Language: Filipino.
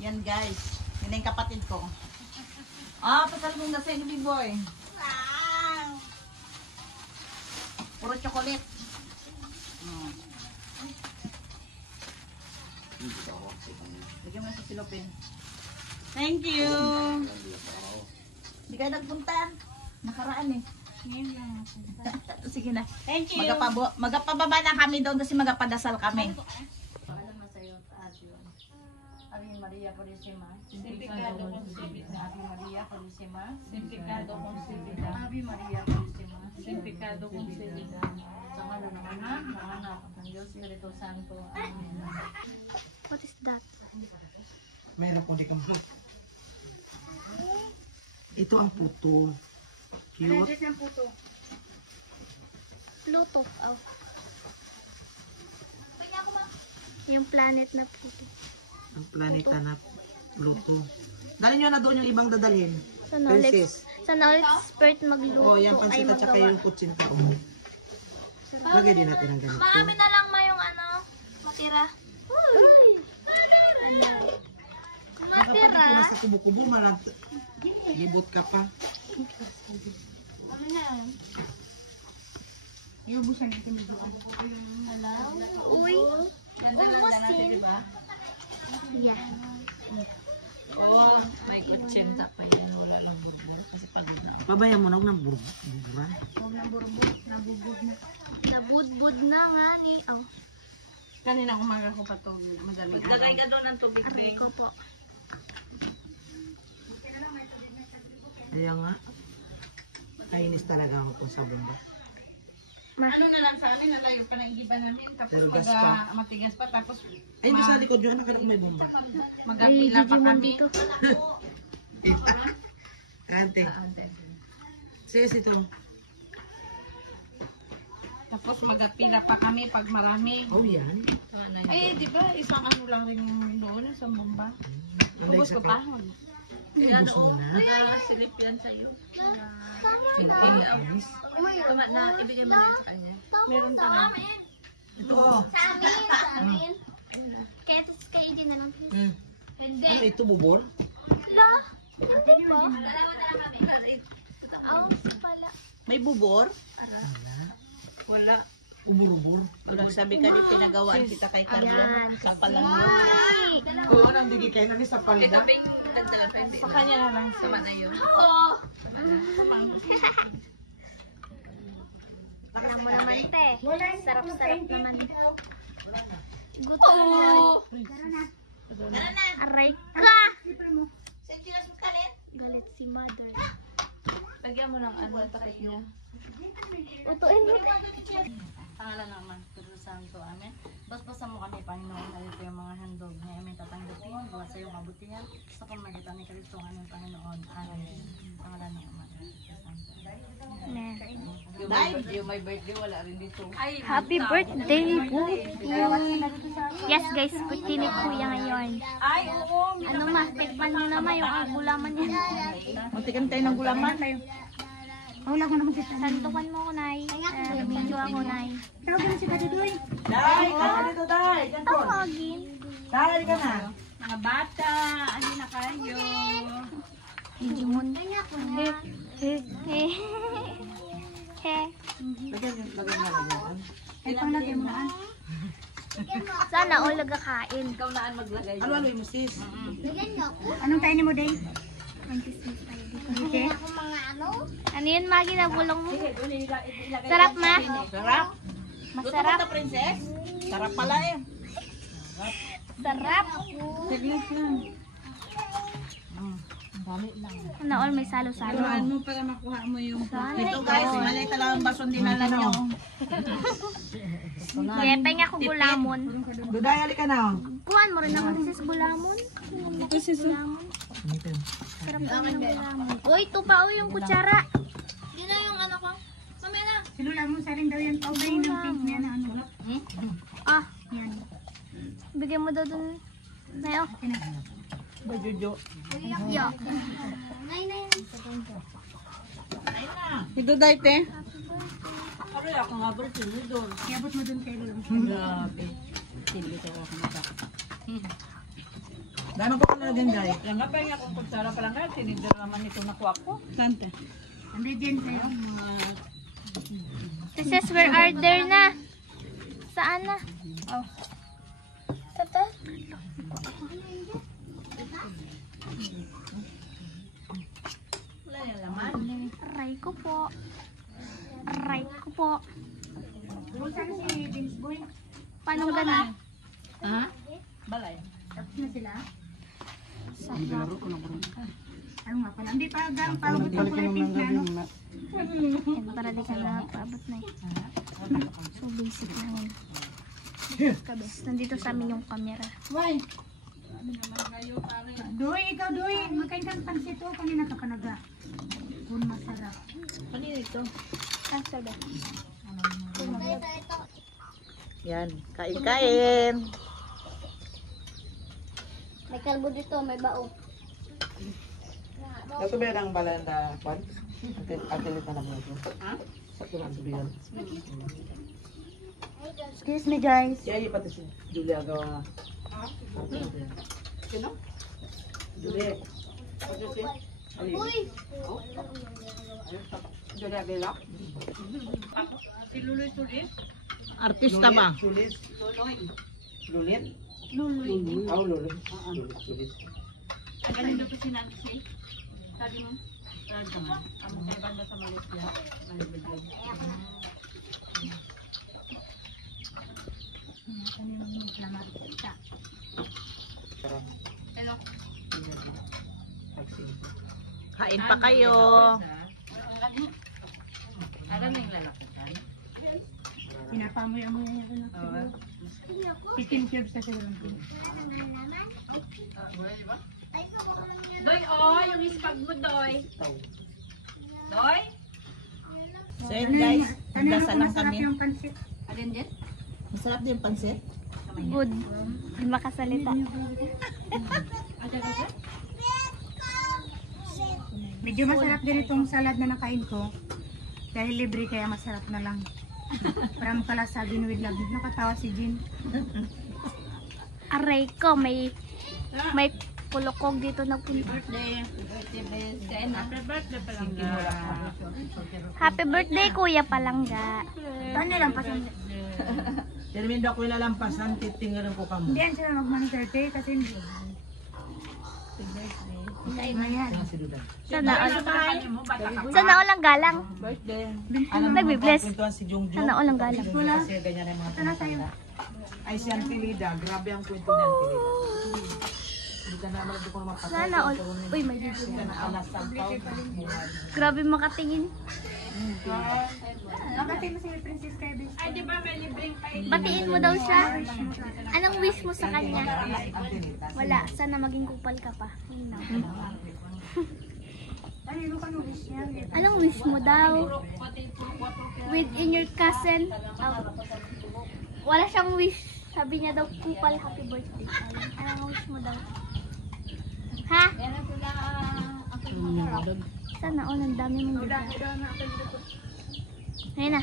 Yan guys. Yan yung kapatid ko. Pasalubong na sa inyo, B-boy. Wow! Puro chocolate. Lagyan mo sa silopin. Thank you! Hindi kayo nagpunta. Nakaraan eh. Sige na. Thank you. Magapababa na kami doon kasi magapadasal kami. Paalam na sa'yo, Ave Maria Purísima. Simplicado concebida. Ave Maria Purísima. Simplicado concebida. Ave Maria Purísima. Simplicado concebida. Sa ngala ng Anak, ng Anak, ng Diyos, Espiritu Santo. Amen. What is that? Mayroon po di ka mo. Ito ang puto. Cute. Pluto. Oh. Yung planet na Pluto. Ang planeta na Pluto. Dali nyo na doon yung ibang dadalhin. Sana ulit Princess. expert magluto Oh, yan ay pansit at saka magawa. yung kutsinta. Lagay din natin ang ganito. Marami na lang yung matira. Nakapatid ko na sa kubo-kubo, libot ka pa. Uy, umusin. Yeah. May kutsenta pa yan. Wala lang. Pabayaan mo na huwag ng burburan. Huwag na burbog. Nabudbud na nga ni. Oh, Kanina umaga ko pa ito. Madaling araw. Lagay ka doon ng tubig. ko po. Kaya nga. Kainis talaga ako kung sa bunda. Ano na lang sa amin, nalayo pa ng igiba namin. Tapos Pero gas pa. matigas pa. Tapos Ay, hindi sa likod yun. Nakala ko may bomba. magapila pa kami. Ante. Sige, ito. Tapos magapila pa kami pag marami. Oh, yan. Di ba isang ano lang rin doon sa bomba. Anday Ubus sa ko pa. Ubus mo na. Silip yan sa'yo. Alis. Tama na, ibigay mo rin sa kanya. Meron pa na. Ito. Sa amin. Kaya kay AJ na lang. Hindi. Ano ito, bubor? La? Hindi po. Pala. May bubor? Wala. Ubur-ubur. Nagsabi ka din pinagawaan kita kay Carla. Kapal lang yun. Oo, nandigay kayo na sa palda. Sa kanya na lang. Sama na yun. Alam mo naman, te. Sarap-sarap naman. Gusto na. Aray ka! Galit si mother. Lagyan mo ng ano, takip niya. Utuin mo. Pangalan naman, Espiritu Santo. Amen. Basbasa mo kami, Panginoon, alito yung mga handog na aming tatanggapin. Gawa sa iyong kabutihan sa pamagitan ni Kristo ang aming Panginoon. Amen. Pangalan naman, Espiritu Santo. Amen. Yung may birthday, wala rin dito. Happy birthday po. Yes guys, birthday ni Kuya ngayon. Ay, oo. Ano ma, tikman nyo naman yung gulaman niya. Magtikan tayo ng gulaman. Santukan mo ko, Nay. Video ako, Nay. Dahil ka na dito, dahil. Tawagin. Dahil ka na. Mga bata, ano na kayo? Digimon. He. He. He. Lagyan mo. Sana all nagkakain. Ikaw naan maglagay. Ano mo, sis? Anong kainin mo, Day? Okay. Ano yun, Magi, na bulong mo? Sarap, Ma? Sarap. Masarap. Gusto mo princess? Sarap pala eh. Sarap. Saglit yan. Sana all may salo-salo. mo para makuha mo yung... Sana. Ito guys, mali talagang bason dinala nyo. Yepeng ako gulamon. Duday, halika na. Kuhan mo rin naman sis gulamon. Ito sis gulamon. Ito. Sarap naman ng gulamon. Uy, ito pa o yung kutsara. Yun na yung ano ko. Mamaya na. Sinula mo sa rin daw yan. Paubay ng pink niya na ano. Ah, Yan. bigyan mo daw dun. Nayo. Bajujo. Yo. Ito dahil te. Pare ako nga birthday mo doon. Iabot mo dun kay Lolo. Grabe. Hindi ko ako mata. Dami ko pala din, guys. Lang nga pa yung akong kutsara pa lang nga. Tinidor naman ito nakuha ko. Santa. Hindi din sa'yo. This is where order na. Saan na? Oh. Tata? Wala yung laman. Aray ko po. Aray ko po. Kung saan si Vince Boy? Paano ganun? Ha? Balay. Tapos na sila? Sarap. Ano nga pala? Hindi pa gang paabot ang kulay pink na ano. Yan, para di ka na paabot na eh. So basic lang yun. Kabes, nandito sa amin yung camera. Why? Doy, ikaw Doy. Magkain kang pansit o kanina ka pa naga. Kung masarap. Kanina ito. Ah, sabi. Yan. Kain-kain. May kalbo dito, may bao. Ito ba yung balanda, Kwan? Atilit na naman ito. Ha? Sa tulang sabihan. Excuse me guys. Kaya yung pati si Julia gawa. Sino? Julia. Uy! Julia Bela? Si Luloy Sulis. Artista ba? Sulis. Lulit? Luloy. Oh, Lulit. Sulis. Ang galing daw si Nancy. Sabi mo? Ang kay banda sa Malaysia. Kain pa kayo. Alam mo yung lalaki kan? Pinapamoy mo yan. Chicken cubes sa sila. Doy, oh, yung ispag mo, Doy. Doy? So yun guys, magdasal lang Masarap kami. yung pansit. Alin din? Masarap din yung pansit. Good. Hindi makasalita. Medyo masarap din itong salad na nakain ko. Dahil libre kaya masarap na lang. Parang kalasagin with love. Nakatawa si Jean. Aray ko, may kulokog dito na punta. Birthday. Birthday, Bes. Kain na. Happy birthday pa lang. Happy birthday, Kuya Palangga. Paano lang pasan? Pero hindi ako ilalampasan, titingalan ko ka mo. Hindi yan sila mag-monitor kasi hindi. Ayan. Si Duda. Sana all. mo, bata ka. Sana all ang galang. Birthday. Alam mo, Nagbi-bless. magkakwentuhan si Jongjong. Sana all ang galang. Kasi ganyan ang mga pinatanda. Ay, si Auntie Lida. Grabe ang kwento ni Auntie Lida. Hindi ka naman, hindi ko naman patay. Sana all. Uy, may Hindi dito. ka nakalasangkaw. Grabe makatingin. Nakatay mo si Princess Kevin. Ay, di ba may libreng kain? Batiin mo daw siya. Anong wish mo sa kanya? Auntie Lida. Wala. Sana maging kupal ka pa. Yun lang. Ano ka wish niya? Anong wish mo daw? Within your cousin? Wala siyang wish. Sabi niya daw, kupal, happy birthday. Anong wish mo daw? Ha? Sana all, ang dami mong bigay. Ayun na.